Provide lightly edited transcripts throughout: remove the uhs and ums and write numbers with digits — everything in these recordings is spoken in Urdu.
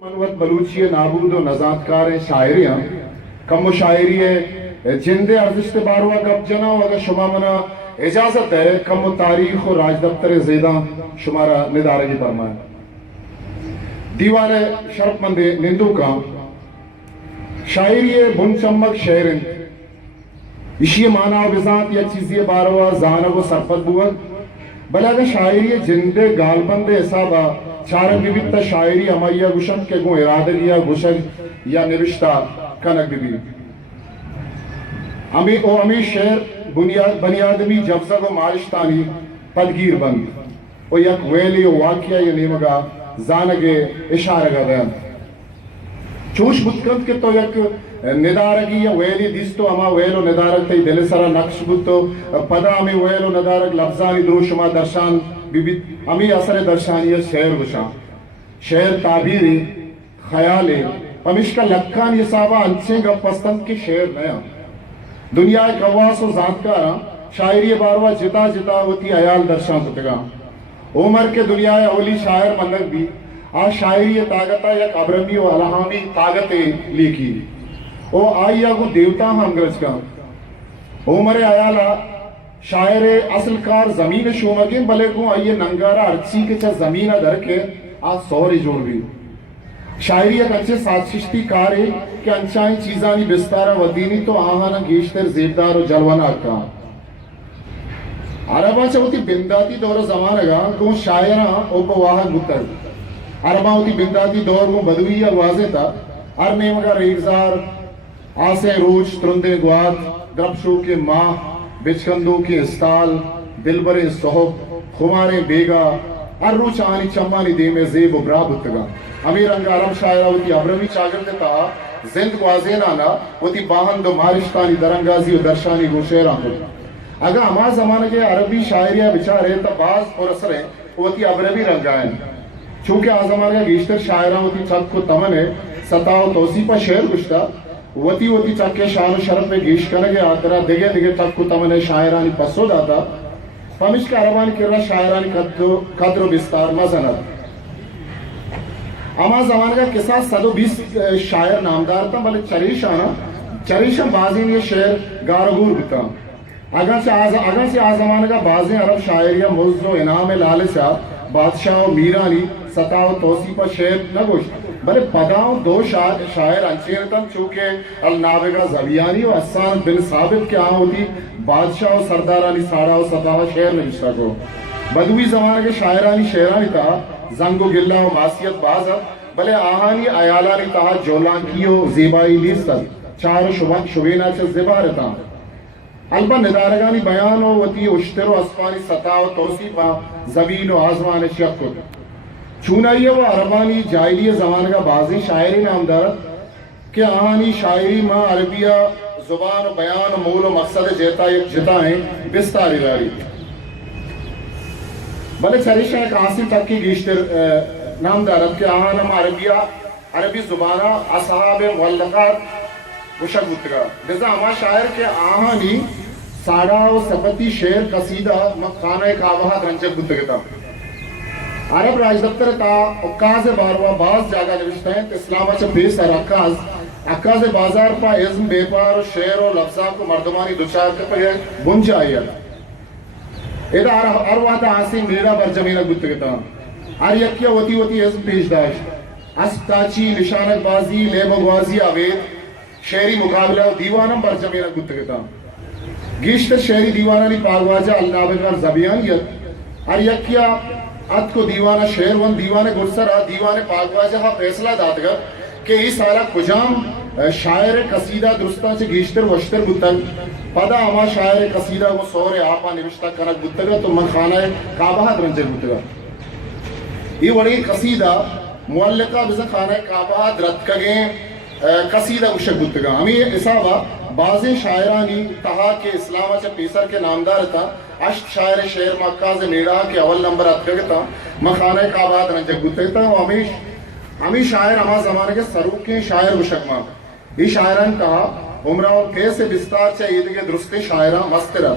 منوت بلوچی نابود و نزادکار شاعریاں کم شاعری جند ارزشت باروا گپ جنا و اگر شما منا اجازت ہے کم تاریخ و راج دفتر زیداں شمارا ندارگی فرمائے دیوان شرف مند نندو کا شاعری بن چمک شعرن اشی مانا و بزانت یا چیزی باروا زانب و سرپت بود بلا اگر شاعری جند گالبند حسابا چارک بیتا شاعری امائیہ گوشن کے گو ارادگیا گوشن یا نوشتہ کنک بی امی شعر بنیادمی جفزگ و معاشتانی پدگیر بند و یک ویلی و واقعہ یا نیمگا زانگ اشارگا دین چوش بودکند کہ تو یک ندارگی یا ویلی دیستو اما ویلو ندارگ تی دل سرا نقش بودتو پدا امی ویلو ندارگ لفظانی درو شما درشان بی امی اثر درشانی شعر گشان شعر تعبیری خیالی پمیش کا لکھان یہ صحابہ انچیں گا پستند کی شعر نیا دنیا قواس و ذاتکارا شاعری باروا جتا جتا ہوتی عیال درشان ہوتگا عمر کے دنیا اولی شاعر منگ بھی آ شاعری طاقتا یک ابرمی و الہامی طاقتے لیکی او آئیا کو دیوتا ہم گرج کا عمر عیالا شاعر اصل کار زمین شومگین بلے کو آئیے ننگارا ارچی کے چا زمین در کے آج سوری جوڑ بھی شاعری ایک اچھے ساتشتی کار ہے کہ انچائیں چیزانی بستارا ودینی تو آہانا گیشتر زیبدار و جلوانا کا عربہ چاہوتی بنداتی دور زمان گا کہ شاعرہ اوپا واحد گتر عربہ ہوتی بنداتی دور میں بدوی یا واضح تھا ارنے مگا ریگزار آسے روچ ترندے گواد دربشو کے ماہ بچکندوں کے استال دلبر صحب خمارے بیگا ارروچ آنی چمانی دے میں زیب و براب اتگا امیر انگا عرب شاعرہ ہوتی ابرمی چاگر دیتا زند گوازین آنا ہوتی باہند و مارشتانی درنگازی و درشانی گوشیران ہوتا اگر ہما زمانہ کے عربی شاعریہ بچارے تا باز اور اثریں ہوتی ابرمی رنگائن چونکہ آزمانہ گیشتر شاعرہ ہوتی چک کو تمن ہے ستاو توسیپا شعر گشتا وتی چکے شان و شرف میں گیش کرنگے آترا دیگے دیگے چک کو تمن شاعرانی پسو داتا پمش کا عربانی کرنا شاعرانی قدر و بستار مزنت اما زمانہ کا کسا 120 شاعر نامدار تھا بلے چریشاں بازی نے شعر گارگور بتا اگرچہ آزمانہ کا بازی عرب شاعریہ مزد و انعام لالسا بادشاہ و میرانی ستا و توسیپا شعر نگوشت بلے پداؤں دو شاعر انچیرتن چونکہ النابغہ زبیانی و حسان بن ثابت کے آن ہوتی بادشاہ و سردارانی ساڑا و ستاوہ شعر نوشتا کو بدوی زمانہ کے شاعرانی شعرانی تا زنگ و گلہ و معصیت بازت بلے آہانی عیالانی تا جولانکی و زیبائی لیستن چار شبینہ چا زبارتا البا ندارگانی بیان و وطی اشتر و اسفانی ستا و توسیپا زبین و آزمان شیق کو چونائیہ و عربانی جائلی زمانہ کا بازی شاعری نامدارت کہ آہانی شاعری ماں عربیہ زبان و بیان و مول و مقصد جتا ہیں بستاری داری بلے چریشہ ایک آسی تک کی گیشتر نامدارت کہ آہانا عربی زبانہ اصحاب مولقات گشک بتگا لذا ہما شاعر کے آہانی ساڑا و سپتی شعر قصیدہ مقانہ کعبہ رنجک بتگتا عرب راج دفتر تا اکاز باروا باز جاگا نوشتا ہے اسلام اچھا بیس ہے اکاز بازار پا ازم بیپار و شعر و لفظہ کو مردمانی دوچار کے پر بنج آئی ہے ایدہ ارواتا آسی میرا بر جمینہ گتگتا ار یکیا وطی ازم پیش داشت اسپتاچی نشانک بازی لیب گوازی آوید شعری مقابلہ دیوانم بر جمینہ گتگتا گیشتر شعری دیوانانی پاگواجہ النابغر زبیانیت ار یکیا ات کو دیوانہ شعر ون دیوانے گرسرہ دیوانے پاکواجہ فیصلہ دادگا کہ اس سارا کجام شاعر قصیدہ درستہ سے گیشتر وشتر بتن پدا اما شاعر قصیدہ وہ سور آپا نوشتہ کنک بتگا تو من خانہ کعبہ رنجر بتگا یہ وڑی قصیدہ معلقہ بزن خانہ کعبہ رتکگیں قصیدہ گشک بتگا ہمیں اسابہ بعضی شاعرانی تہا کے اسلام اچھا پیسر کے نامدار تھا اشت شاعر شعر مکہ سے میرا کے اول نمبر اتگتا مخانہ کعبہ رنجک بتگتا ہمیں شاعر ہما زمانے کے سروک کے شاعر گشکما یہ شاعران کہا عمرہ اور کیسے بستار چاہیے کہ درست شاعرہ مسترہ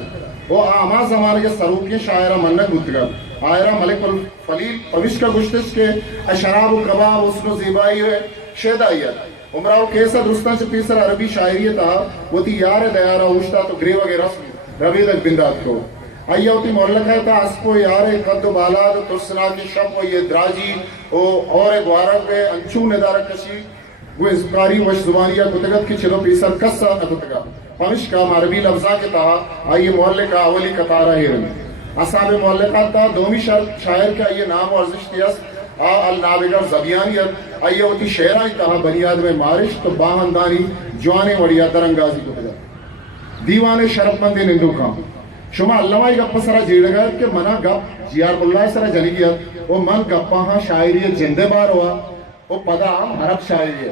وہ ہما زمانے کے سروک کے شاعرہ منک بتگا آئرہ ملک الفلیل پوش کا گشتش کے اشراب و کباب حسن و زیبائی ہے شیدائیت عمرہ و کیسا درستان سے پیسر عربی شاعریتا وہ تی یار دیارہ ہوشتا تو گریوہ کے رسم ربیدک بندات کو آئیہ ہوتی مولکہ تا اسپو یار قد و بالاد ترسنا کی شب و یہ دراجی اور گوارک بے انچو ندارک کشی وہ ازقاری وش زبانیہ کتگت کی چلو پیسر کسا نکتگا پانش کا عربی لفظہ کے تہا آئیے مولکہ اولی قطارہ ہیرن اصحاب مولکہ تا دومی شاعر کے آئیے نام و ارزش تیس النابگر زبیانیت آئیے ہوتی شعرانی تہا بنیاد میں مارش تو باہندانی جوانے وڑیا درنگازی کتگا دیوان شرف مندی نندو کام شما علمائی گپ سرا جیڑ گا کہ منا گپ جیار اللہ سرا جنی گیا وہ من گپا ہاں شاعری جندے بار ہوا وہ پدا عرب شاعری ہے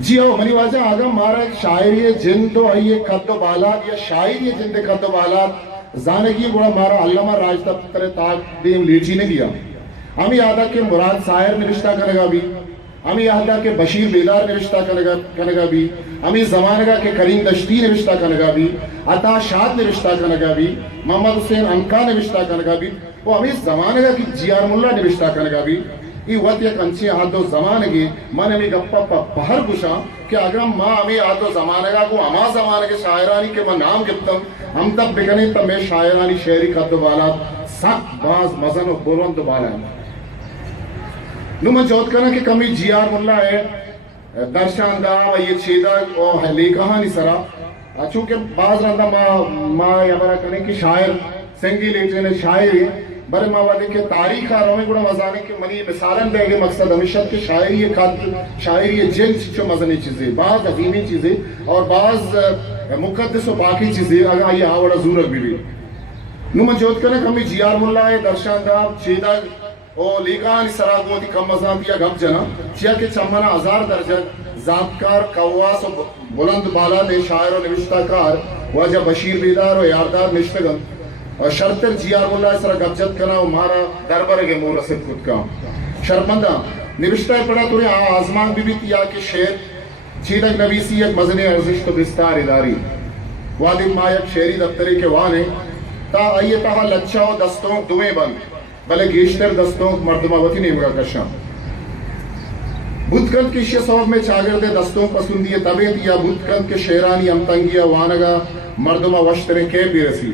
جی ہو منی واجہ آگا مارا ایک شاعری جندو آئیے قد و بالات یا شاعری جندے قد و بالات زانگی گوڑا مارا علمہ راجدہ پتر تقدیم لیچی نے گیا ہمیں یادا کہ مراد سائر نے رشتہ کرنے بھی ہمیں یادا کہ بشیر بیدار نے رشتہ کرنے بھی ہمیں زمانگا کہ کریم دشتی نے رشتہ کرنے بھی عطا شاد نے رشتہ کرنے بھی محمد حسین انکا نے رشتہ کرنے بھی وہ ہمیں زمانگا کہ جیار ملہ نے رشتہ کرنے بھی یہ وقت یک انچی آدھو زمانگی من ہمیں گپا پہر گوشا کہ اگر ماں ہمیں آدھو زمانگا کو اما زمانگے شاعرانی کے میں نام گفتم ہم تب بکنے تب میں شاعرانی شعری قد و بالات سخت باز مزن و بلند و بالا ہے نو من چوت کرنا کہ کمی جیار ملا ہے درشاندہ و یہ چھیدہ اور لے کہانی سرا چونکہ بعض رندہ ماں یا برا کرنے کی شاعر سنگی لیٹنے شاعری برے ماں وعدے کہ تاریخ آرہویں گوڑا وزانے کہ منی مثالن دے گے مقصد ہمیشت کہ شاعری قد شاعری جنس چو مزنی چیزیں بعض عظیمی چیزیں اور بعض مقدس و باقی چیزیں اگر یہ آوڑا زورک بھی نو من چوت کرنا کمی جیار ملا ہے درشاندہ چھیدہ او لیکان سراغوں دی کم مزان دیا گھب جنا چیا کہ چمنا ہزار درجہ ذاتکار قواس و بلند بالا دے شاعر و نوشتہ کار واجہ بشیر بیدار و یاردار نشتگن اور شرطر جیار اللہ سرا گھب جت کنا و مارا دربر کے مور رسد خود کا شرمندہ نوشتہ پڑا تو نے آزمان بھی تیا کہ شعر چیدک نویسی ایک مزن ارزش تو دستار اداری وادم ما یک شعری دفتری کے وانے تا آئیے تاہا لچھا و دستوں دویں بند بلے گیشتر دستوں مردمہ وطی نیمگا کشاں بدکند کی شصوب میں چاگردے دستوں پسندی طبیعت یا بدکند کے شیرانی امتنگیا وانگا مردمہ وشترے کے بھی رسی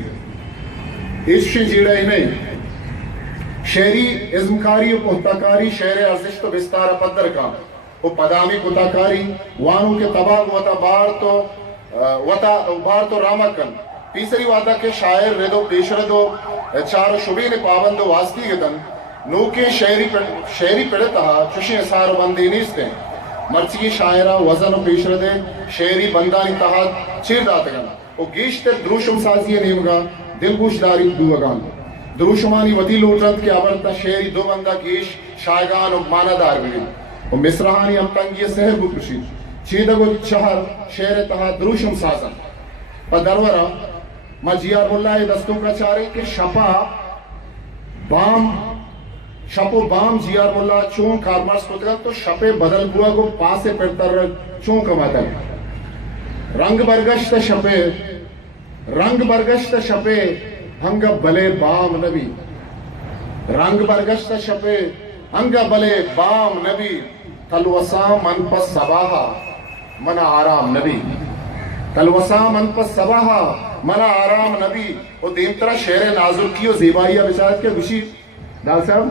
اس شی جیڑا ہی نہیں شہری ازمکاری و پہتاکاری شہر ارزش تو بستار پدر کا وہ پدامی کتاکاری وانوں کے تباہ بار تو رامکن تیسری وعدہ کے شاعر ردو پیش ردو چار شبی نے پابند و واسطی گتن نو کے شہری پڑتا چوشی اثار و بندی نیستے مرچی شاعرہ وزن و پیش ردے شہری بندانی تحت چیر داتگن وہ گیشتر دروشم سازی نیمگا دل گوش داری دو اگان دروشمانی وطی لوٹرد کے عبرتا شہری دو بندہ گیش شائگان و مانا دار بلی وہ مصرحانی امتنگی سہر بکشی چیدگو چہر شہر تحت دروشم سازن پر درورہ ما جیار ملہ دستوں کا چارے کہ شپ و بام جیار ملہ چون کارمارس کو تگا تو شپے بدل گوا کو پاسے پڑتر چون کماتا ہے رنگ برگشت شپے ہنگ بلے بام نبی رنگ برگشت شپے ہنگ بلے بام نبی تلوسا من پس صباحا منا آرام نبی تلوسا من پس صباحا منا آرام نبی وہ دیمترہ شہر نازل کی و زیبائیہ بچارت کے گوشی ڈال صاحب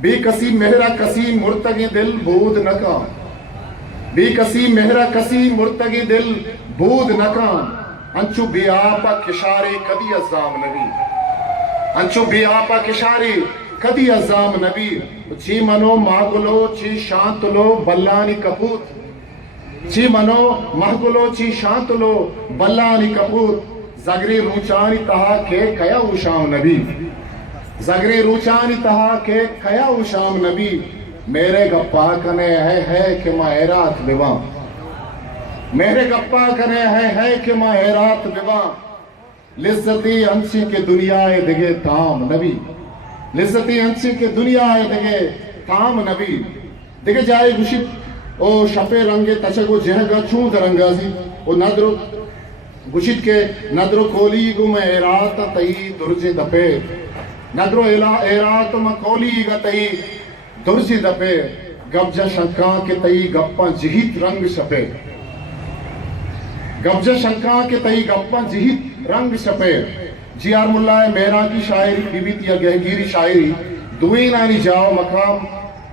بے کسی مہرہ کسی مرتگی دل بود نکا بے کسی مہرہ کسی مرتگی دل بود نکا انچو بے آپا کشاری کدی ازام نبی انچو بے آپا کشاری کدی ازام نبی چی منو ماگلو چی شانتلو بلانی کپوت چی منو محگلو چی شانتلو بلانی کپوت زگری روچانی تہا کے کیا اوشام نبی زگری روچانی تہا کے کیا اوشام نبی میرے گپا کنے ہے کہ ماہرات بیوان میرے گپا کنے ہے کہ ماہرات بیوان لذتی انسی کے دنیا دگے تام نبی لذتی انسی کے دنیا دگے تام نبی دیکھے جائے گوشت او شپے رنگے تچگو جہگا چون درنگازی او ندرو گوشت کے ندرو کولی گو مہرات تئی درج دپے نگرو ایرات مکولی گتئی درجی دپے گبجہ شنکان کے تئی گپاں جہیت رنگ شپے گبجہ شنکان کے تئی گپاں جہیت رنگ شپے جی آر ملا میرا کی شاعری بیبیت یا گہگیری شاعری دوئی نانی جاؤ مقام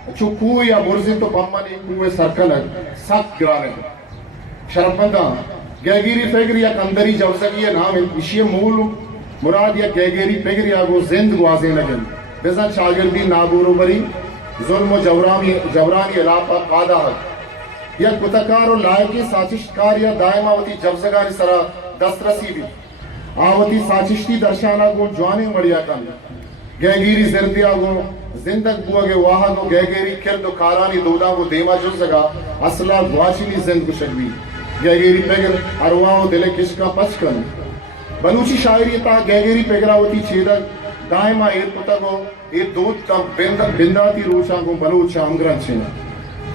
چکو یا برزی تو پمانی کوئے سرکلک سخت گرانے شرپندہ گہگیری فکر یا کندری جوزگی نام اشی مول مراد یا گہگیری فکر یا گو زند گوازے لگن بزن شاگردی نابورو بری ظلم و جورانی علاقہ قادہ حق یا کتکار و لائقی ساچشکار یا دائماوتی جوزگانی سرا دسترسی بھی آوتی ساچشتی درشانہ کو جوانے مڑیا کن گہگیری زردیا کو زندگ بوا گے واہا کو گہگیری کرد و کارانی دودا کو دیما جوزگا اصلا گواچینی زند کو شکوی گہگیری پیگر ارواہ و دلے کشکا پچکن بلوچی شاعری تا گہگیری پیگرہ ہوتی چیدک دائما ایر پتا کو ایر دودھ کا بنداتی روچاں کو بلوچ انگرن چھنا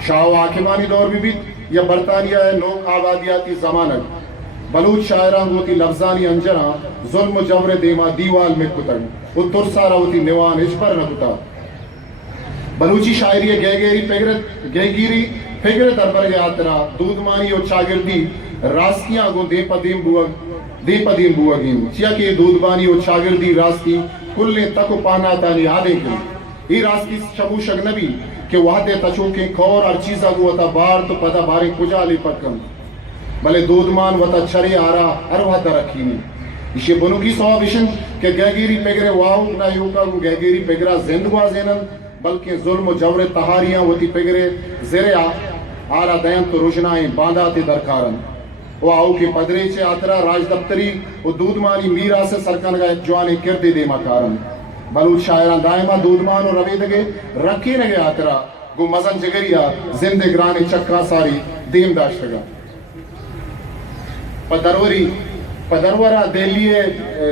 شاہ و حاکمانی دور بھی بیت یا برطانیہ نوک آبادیاتی زمانک بلوچ شاعران ہوتی لفظانی انجرہ ظلم و جور دیما دیوال میں کتن وہ ترسارا ہوتی نیوان اجبر نہ کتا بلوچی شاعری گہگیری فکر دربر گیا ترا دودمانی اور چاگردی راستیاں کو دے پدیم بوا گیم چیا کہ دودمانی اور چاگردی راستی کل تک پانا تانی آدھے کی یہ راستی شبو شگنبی کہ وحدے تچوکیں کھور اور چیزا کو وطا بار تو پدا بارے کجا لے پکم بلے دودمان وطا چھرے آرا اروا دا رکھینی اسے بنو کی سواب اشن کہ گہگیری پیگرے واؤ نا یوکا کو گہگیری پیگرہ زندگوا زینن بلکہ ظلم و جور تہاریاں ہوتی پیگرے زیرے آرا دین تو روشنائیں باندھا تے درکارن وہ آؤ کے پدرے چے آترا راج دفتری و دودمانی میرا سے سرکن گئے جوانے کردے دے مکارن بلوچ شاعران دائما دودمان و روے دگے رکھے نگے آترا گو مزن جگریا زندگرانے چکا ساری دیم داشتگا پدرورا دیلیے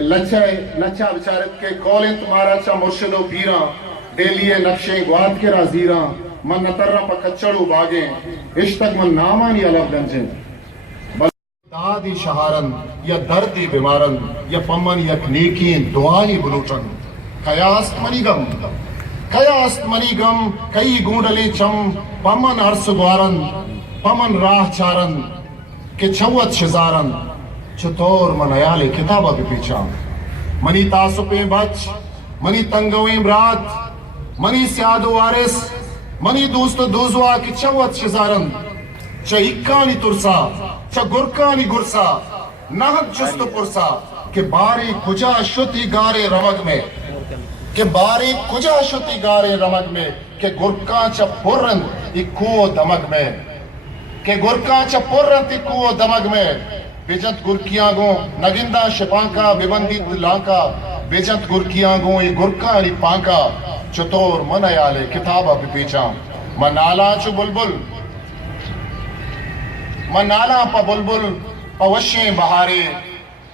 لچا بچارت کے کولن تمہارا چا مرشد و پیران دیلیے نقشیں گواد کے رازیران من نترہ پا کچڑو باگیں اشتک من نامانی علب گنجیں دادی شہارن یا دردی بیمارن یا پمن یک نیکین دعائی بلوٹن کیاست منی گم کئی گونڈلی چم پمن عرص گوارن پمن راہ چارن کہ چوت شزارن چطور من ایال کتابہ کے پیچھا منی تاسپیں بچ منی تنگویں برات منی سیاد و وارس منی دوست دوزوا کی چوت شزارن چا اکانی ترسا چا گرکانی گرسا نہت جست پرسا کہ باری کجا شتی گارے رمگ میں کہ باری کجا شتی گارے رمگ میں کہ گرکان چا پرن اکو دمگ میں کہ گرکان چا پرن اکو دمگ میں بیجت گرکیاں گو نگندہ شپانکا ببندیت لانکا بیجت گرکیاں گو ای گرکانی پانکا چطور من ایالے کتابہ پی پیچاں من نالا چو بلبل من نالا پا بلبل پا وشیں بہارے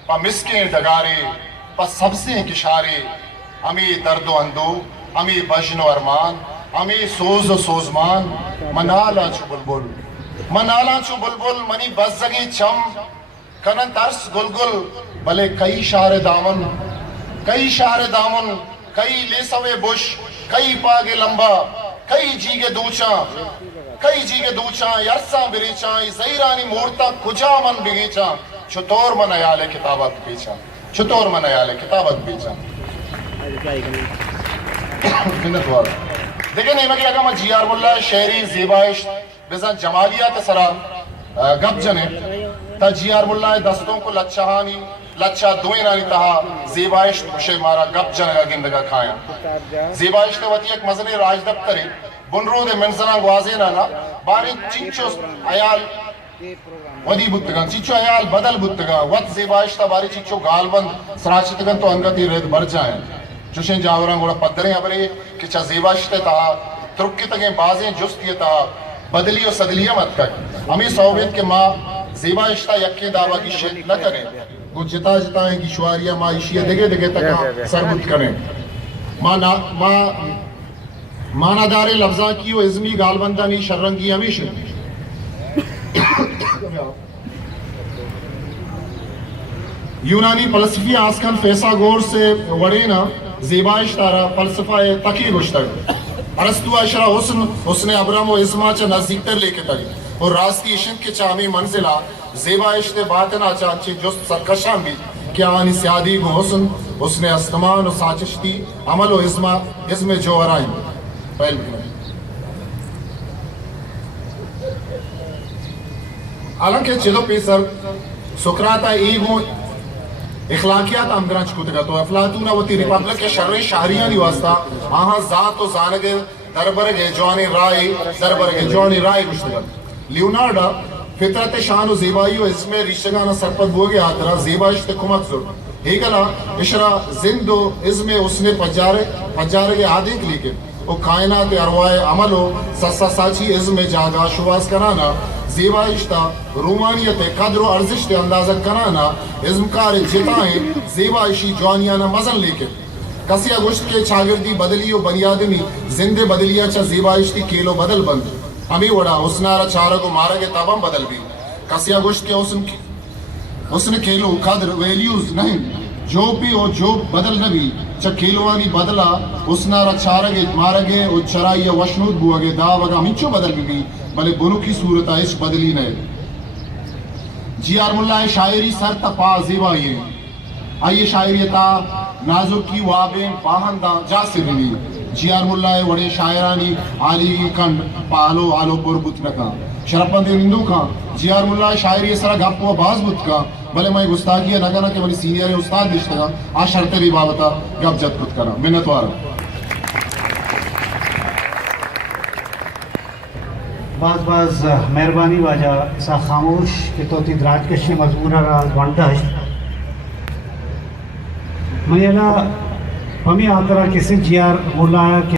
پا مسکیں ڈگارے پا سبزیں کشارے ہمیں درد و اندو ہمیں بجن و ارمان ہمیں سوز و سوزمان من نالا چو بلبل منی بزگی چم کنن ترس گلگل بلے کئی شہر دامن کئی لیسوے بش کئی پاگے لمبا کئی جیگے دوچاں یرساں بریچاں زیرانی مورتا کجا من بگیچاں چطور من ایال کتابت پیچاں دیکھیں نہیں مگی اگا جی آر ملا شہری زیبائش بزن جمالیات سرا گب جنے تا جی آر ملا دستوں کو لچھا دوئیں نانی تہا زیبائش مشے مارا گب جنگا گندگا کھایا زیبائش نے وطی ایک مزنی راج دفتری بنرو دے منزنہ گوازے نانا باری چنچو ایال ودی بودتگان چنچو ایال بدل بودتگان وقت زیبائش تا باری چنچو گال بند سراچتگان تو انگتی رید بر جائیں چوشیں جاوران گوڑا پدریں ابرے کہ چا زیبائش تے تہا ترکی تگیں بازیں جستی تہا بدلی و صدلیہ مت کر ہمیں صحبت کے ماں زیبائش تا یکی دعویٰ کی شیط نہ کریں وہ جتا ہیں کہ شواریہ ماں عشیہ دگے تکا سربت کریں مانا دارے لفظاں کی و ازمی غالبندانی شرنگی ہمیشہ یونانی فلسفی آسکن فیسا گور سے وڑینا زیبایش تارا فلسفہ تکی گشتگ ارسطو اشرا حسن ابرم و ازما چا نزدیک تر لے کے تک اور راستی اشن کے چامی منزلہ زیبایش تے باطنا چانچے جست سرکشان بھی کیا آنی سیادی کو حسن استمان و ساچشتی عمل و ازم جوہرائیں پہل بکنا حالانکہ چلو پیسر سکراتا ایگو اخلاقیات امگران چکوتے گا تو افلاطون وطی ریپابلک کے شر شہریانی واسطہ آہاں ذات و زانگے دربرگے جوانی رائے گشتے گا لیونارڈا فطرت شان و زیبائی و اس میں ریشتگانا سرپت بوگے آترا زیبایش تے کمک زور ہیگلا اشرا زند و اس میں اس نے پجارگے آدھیں کے لیے وہ کائنات ارواح عمل و سسا ساچی اس میں جاگا شواز کرانا زیبایشتا رومانیت قدر و ارزش تے اندازہ کرانا ازمکار جتائیں زیبایشی جوانیانا مزن لے کے کسی اگشت کے چاگردی بدلی و بنیادمی زندے بدلیا چا زیبایشتی کیلو بدل بند ہمیں وڑا حسنارا چارگو مارگے تابم بدل بھی کسی اگشت کے حسن کیلو قدر ویلیوز نہیں جو بھی ہو جو بدل نبی چا کیلوانی بدلا حسنارا چارگے مارگے و چرائی وشنود بوگے دا وگا ہمیں بدل بھی بلے بنو کی صورتہ اس بدلی نئے جی آر ملہ شاعری سر تپا زیبائی آئیے شاعریتا نازک کی وابیں باہندہ جا سے بھی جی آر ملہ وڑے شاعرانی آلی کنڈ پالو آلو پر بتنکا شرپند نندو کا جی آر ملہ شاعری سرہ گھپ و باز بت کا بلے میں گستاگی نگنا کہ بلی سینئر استاد دشتے گا آج شرط بھی بابتا گھپ جت بت کرا منتوارا باز مہربانی واجہ اسا خاموش کہ توتی دراج کشی مضمونہ را گوانٹا ہے میں یلا ہمیں آترا کسی جی آر مولا